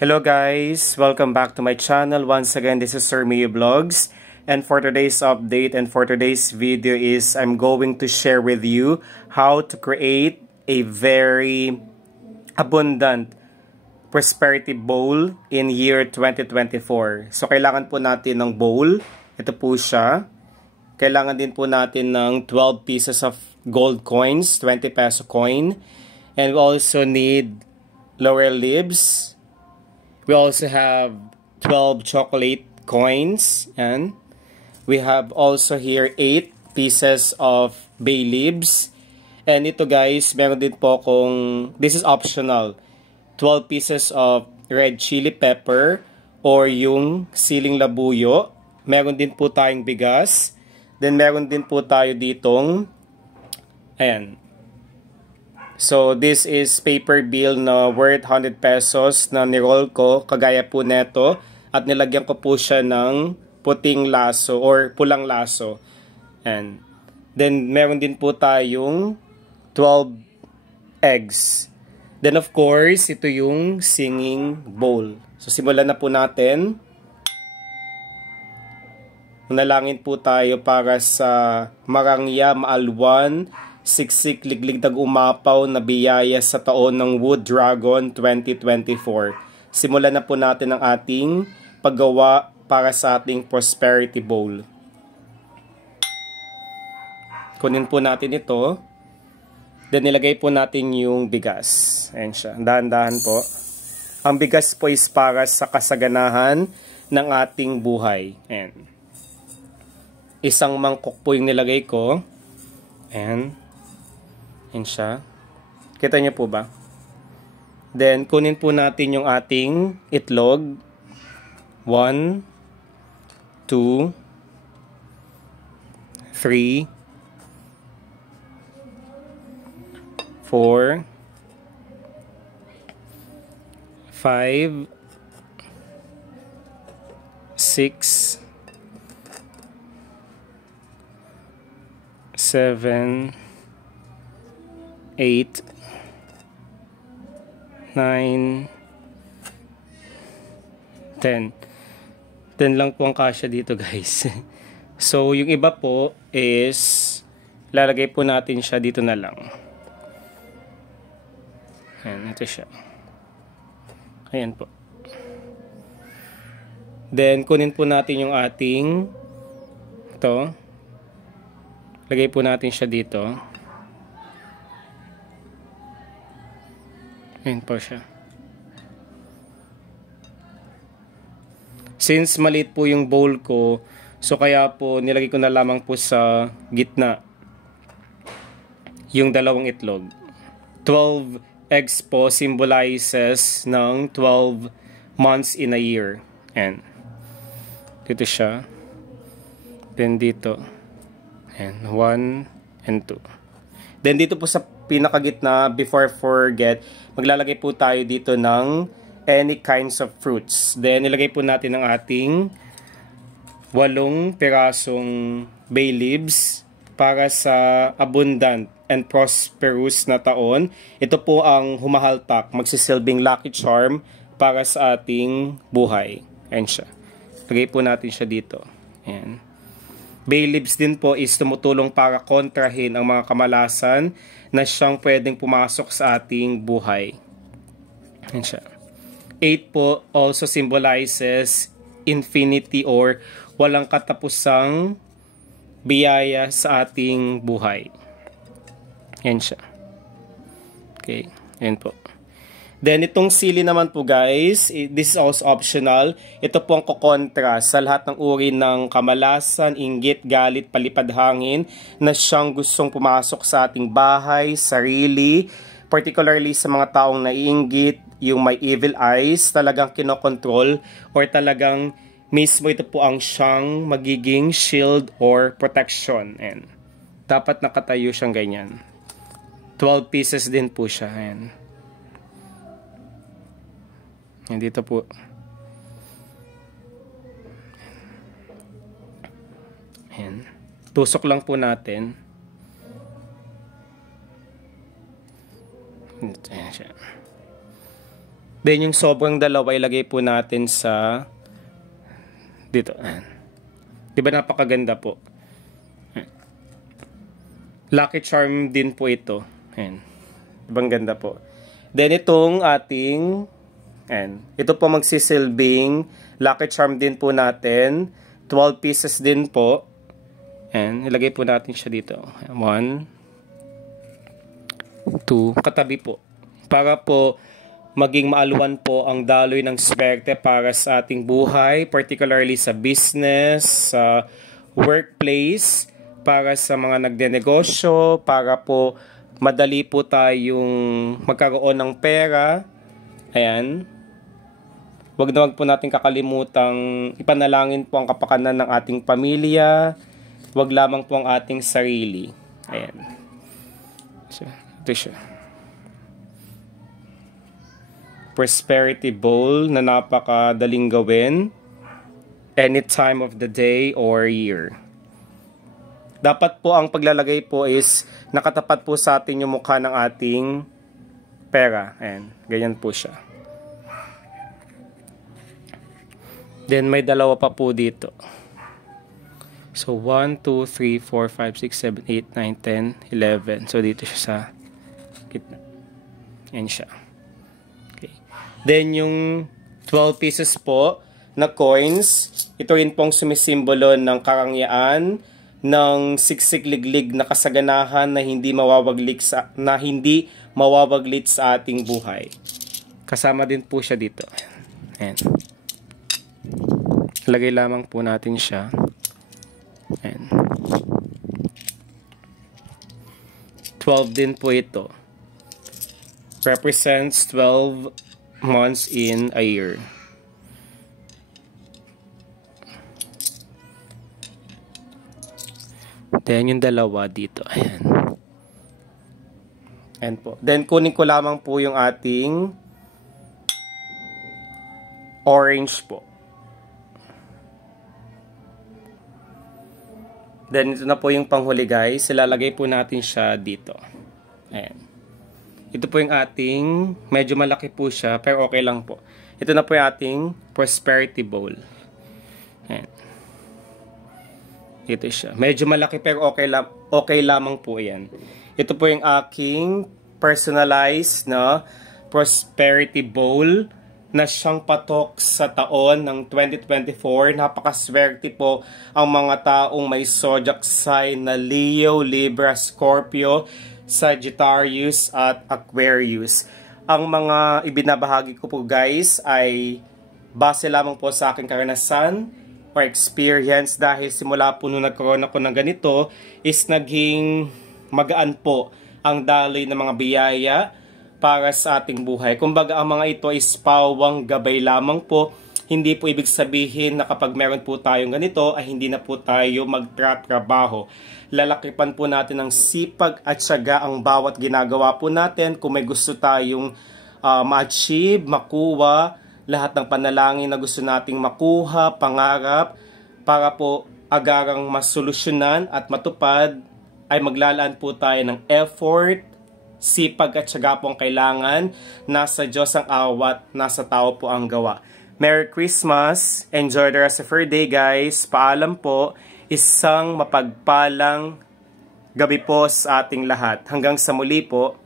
Hello guys! Welcome back to my channel. Once again, this is Sir Mio Vlogs. And for today's update and for today's video is I'm going to share with you how to create a very abundant prosperity bowl in year 2024. So kailangan po natin ng bowl. Ito po siya. Kailangan din po natin ng 12 pieces of gold coins, 20 peso coin. And we also need laurel leaves. We also have 12 chocolate coins, and we have also here 8 pieces of bay leaves. And ito guys, meron din po kung, this is optional, 12 pieces of red chili pepper or yung siling labuyo. Meron din po tayong bigas. Then meron din po tayo ditong, ayan. So, this is paper bill na worth 100 pesos na niroll ko, kagaya po neto. At nilagyan ko po siya ng puting laso or pulang laso. And then, meron din po tayong 12 eggs. Then, of course, ito yung singing bowl. So, simulan na po natin. Manalangin po tayo para sa marangya, maalwan, siksik, liglig, tag-umapaw na biyaya sa taon ng Wood Dragon 2024. Simulan na po natin ang ating paggawa para sa ating prosperity bowl. Kunin po natin ito. Then nilagay po natin yung bigas. Ayan siya. Dahan-dahan po. Ang bigas po is para sa kasaganahan ng ating buhay. Ayan. Isang mangkok po yung nilagay ko. Ayan. Ayan siya. Kita niyo po ba? Then, kunin po natin yung ating itlog. 1, 2, 3, 4, 5, 6, 7, 8, 9, 10. 10 lang po ang kasya dito guys. So, yung iba po is lalagay po natin siya dito na lang. Ayan, ito siya. Ayan po. Then, kunin po natin yung ating ito. Lagay po natin siya dito. Ayan po siya. Since maliit po yung bowl ko, so kaya po nilagay ko na lamang po sa gitna yung dalawang itlog. 12 eggs po symbolizes ng 12 months in a year. Ayan. Dito siya. Then dito. Ayan. 1 and 2. Then dito po sa pinakagitna, before forget, maglalagay po tayo dito ng any kinds of fruits. Then, ilagay po natin ang ating 8 pirasong bay leaves para sa abundant and prosperous na taon. Ito po ang humahaltak, magsisilbing lucky charm para sa ating buhay. Ayan siya. Lagay po natin siya dito. Ayan. Bay leaves din po is tumutulong para kontrahin ang mga kamalasan na siyang pwedeng pumasok sa ating buhay. Ayan siya. 8 po also symbolizes infinity or walang katapusang biyaya sa ating buhay. Ayan siya. Okay. Ayan po. Then, itong sili naman po guys, this is also optional. Ito po ang kukontra sa lahat ng uri ng kamalasan, inggit, galit, palipad hangin na siyang gustong pumasok sa ating bahay, sarili, particularly sa mga taong naiinggit, yung may evil eyes, talagang kinokontrol or talagang mismo ito po ang siyang magiging shield or protection. And dapat nakatayo siyang ganyan. 12 pieces din po siya. Ayan. Dito po. Ayan. Tusok lang po natin. Ayan siya. Then yung sobrang dalawa, ilagay po natin sa dito. Diba napakaganda po? Lucky charm din po ito. Ayan. Ibang ganda po. Then itong ating, ayan, ito po magsisilbing lucky charm din po natin. 12 pieces din po. Ayan, ilagay po natin siya dito. 1, 2, katabi po. Para po maging maaluan po ang daloy ng swerte para sa ating buhay, particularly sa business, sa workplace, para sa mga nagdenegosyo, para po madali po tayong magkaroon ng pera. Ayan. Wag na wag po natin kakalimutang ipanalangin po ang kapakanan ng ating pamilya. Wag lamang po ang ating sarili. Ayan. So, ito siya. Prosperity bowl na napakadaling gawin any time of the day or year. Dapat po ang paglalagay po is nakatapat po sa atin yung mukha ng ating pera. Ayan, ganyan po siya. Then may dalawa pa po dito. So 1, 2, 3, 4, 5, 6, 7, 8, 9, 10, 11. So dito siya sa gitna. Ayan siya. Okay. Then yung 12 pieces po na coins, ito rin pong sumisimbolo ng karangyaan, ng siksik-liglig na kasaganahan na hindi mawawaglit sa ating buhay. Kasama din po siya dito. Ayan. Lagay lamang po natin siya. Ayan. 12 din po ito. Represents 12 months in a year. Then, yung dalawa dito. Ayan. Ayan po. Then, kunin ko lamang po yung ating orange po. Then, ito na po yung panghuli guys. Ilalagay po natin siya dito. Ayan. Ito po yung ating, medyo malaki po siya, pero okay lang po. Ito na po yung ating prosperity bowl. Ayan. Ito siya. Medyo malaki pero okay lamang po yan. Ito po yung aking personalized na prosperity bowl na siyang patok sa taon ng 2024. Napakaswerte po ang mga taong may zodiac sign na Leo, Libra, Scorpio, Sagittarius at Aquarius. Ang mga ibinabahagi ko po guys ay base lamang po sa aking karanasan or experience, dahil simula po nung nagkaroon ako ng ganito is naging magaan po ang daloy ng mga biyaya para sa ating buhay. Kumbaga ang mga ito is pawang gabay lamang po. Hindi po ibig sabihin na kapag meron po tayong ganito ay hindi na po tayo magtratrabaho. Lalakipan po natin ng sipag at syaga ang bawat ginagawa po natin. Kung may gusto tayong ma-achieve, makuha, lahat ng panalangin na gusto nating makuha, pangarap, para po agarang masolusyonan at matupad, ay maglalaan po tayo ng effort, sipag at syaga po ang kailangan. Nasa Diyos ang awat, nasa tao po ang gawa. Merry Christmas! Enjoy the rest of your day guys! Paalam po! Isang mapagpalang gabi po sa ating lahat. Hanggang sa muli po!